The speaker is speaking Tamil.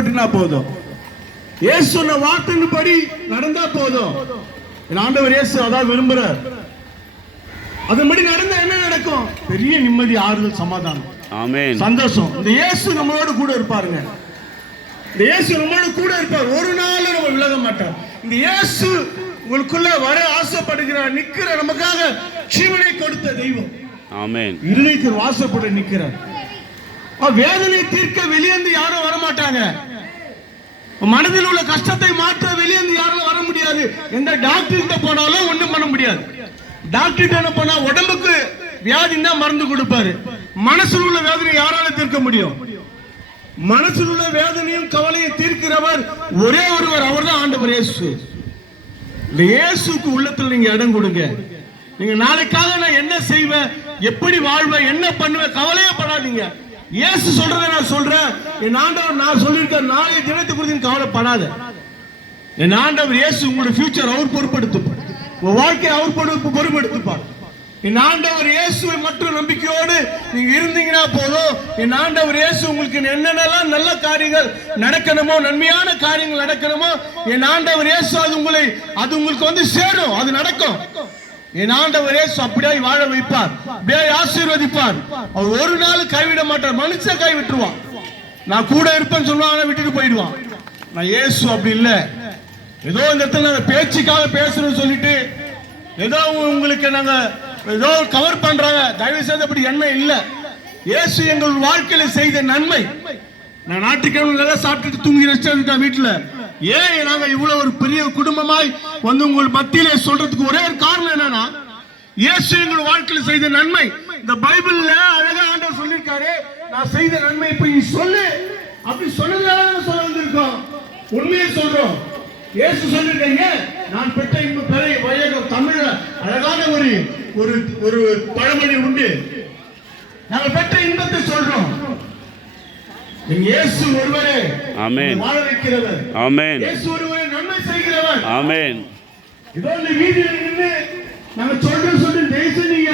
பின்பற்றினா போதும். இயேசு சொன்ன வார்த்தையின்படி நடந்தா போதும். ஆண்டவர் இயேசு அதான் விரும்புறார். அதன்படி நடந்தா என்ன நடக்கும்? பெரிய நிம்மதி, ஆறுதல், சமாதானம், ஆமென், சந்தோஷம். இந்த இயேசு நம்மளோட கூட இருப்பாருங்க. இந்த இயேசு நம்மளோட கூட இருப்பார். ஒரு நாள் நம்ம விலக மாட்டார். இந்த இயேசு உங்களுக்குள்ள வர ஆசைப்படுகிறார், நிற்கிறார். நமக்காக ஜீவனை கொடுத்த தெய்வம். ஆமென். இருளைக்கு வாசப்பட நிற்கிறார். வேதனை தீர்க்க வெளியேந்து யாரும் வர மாட்டாங்க. மனதில் உள்ள கஷ்டத்தை மாற்ற வெளியேந்து யாரும் வர முடியாது. எந்த டாக்டர் கிட்ட போனாலும் ஒண்ணும் பண்ண முடியாது. டாக்டர் கிட்ட போனா உடம்புக்கு வியாதி தான் மருந்து கொடுப்பாரு. மனசில் உள்ள வேதனை யாரால தீர்க்க முடியும்? மனசில் உள்ள வேதனையும் கவலையை தீர்க்கிறவர் ஒரே ஒருவர், அவர் தான் ஆண்டவர் இயேசு. இந்த இயேசுக்கு உள்ளத்தில் நீங்க இடம் கொடுங்க. நீங்க நாளைக்காக நான் என்ன செய்வேன், எப்படி வாழ்வேன், என்ன பண்ணுவேன், கவலையே படாதீங்க. இயேசு சொல்றதை நான் சொல்றேன். என் ஆண்டவர் நான் சொல்லியிருக்க நாளைய தினத்தை குறித்து கவலைப்படாத. என் ஆண்டவர் இயேசு உங்களுடைய ஃபியூச்சர் அவர் பொறுப்பெடுத்துப்பார். உங்க வாழ்க்கையை அவர் பொறுப்பெடுத்துப்பார். என் ஆண்டவர் இயேசுவை மட்டும் நம்பிக்கையோடு நீங்க இருந்தீங்கன்னா போதும். என் ஆண்டவர் இயேசு உங்களுக்கு என்னென்னலாம் நல்ல காரியங்கள் நடக்கணுமோ, நன்மையான காரியங்கள் நடக்கணுமோ, என் ஆண்டவர் இயேசு அது உங்களுக்கு வந்து சேரும், அது நடக்கும். என் ஆண்டவர் இயேசு அப்படியே வாழ வைப்பார், அப்படியே ஆசீர்வதிப்பார். அவர் ஒரு நாள் கைவிட மாட்டார். மனுஷன் கைவிட்டுருவான். நான் கூட இருப்பேன்னு சொல்லுவாங்க, விட்டுட்டு போயிடுவான். நான் இயேசு அப்படி இல்லை. ஏதோ இந்த இடத்துல நாங்க பேச்சுக்காக பேசுறோம்னு சொல்லிட்டு ஏதோ உங்களுக்கு நாங்க ஏதோ கவர் பண்றாங்க. தயவு செய்து அப்படி எண்ணம் இல்ல. இயேசு எங்கள் வாழ்க்கையில செய்த நன்மை. நான் ஞாயிற்றுக்கிழமை சாப்பிட்டுட்டு தூங்கி ரெஸ்ட் வீட்டுல. ஏன் நாங்க இவ்வளவு ஒரு பெரிய குடும்பமாய் வந்து உங்கள் மத்தியிலே சொல்றதுக்கு ஒரே ஒரு காரணம் என்னன்னா, இயேசு எங்கள் வாழ்க்கையில செய்த நன்மை. இந்த பைபிள்ல அழகா ஆண்டவர் சொல்லியிருக்காரு, நான் செய்த நன்மை இப்ப நீ சொல்லு. அப்படி சொன்னதால சொல்ல வந்திருக்கோம். உண்மையை சொல்றோம். இயேசு சொல்லிருக்கீங்க, நான் பெற்ற இன்ப பெரிய வையகம். தமிழ்ல அழகான ஒரு பழமொழி உண்டு. நாங்க பெற்ற இன்பத்தை சொல்றோம். இயேசு ஒருவரே ஆமென் வாழ வைக்கிறவர். ஆமென். இயேசு ஒருவரே நன்மை செய்கிறவர். ஆமென். இதோ இந்த வீதியில் நின்று நாங்க சொல்றோம் சொல்லி தேச நீங்க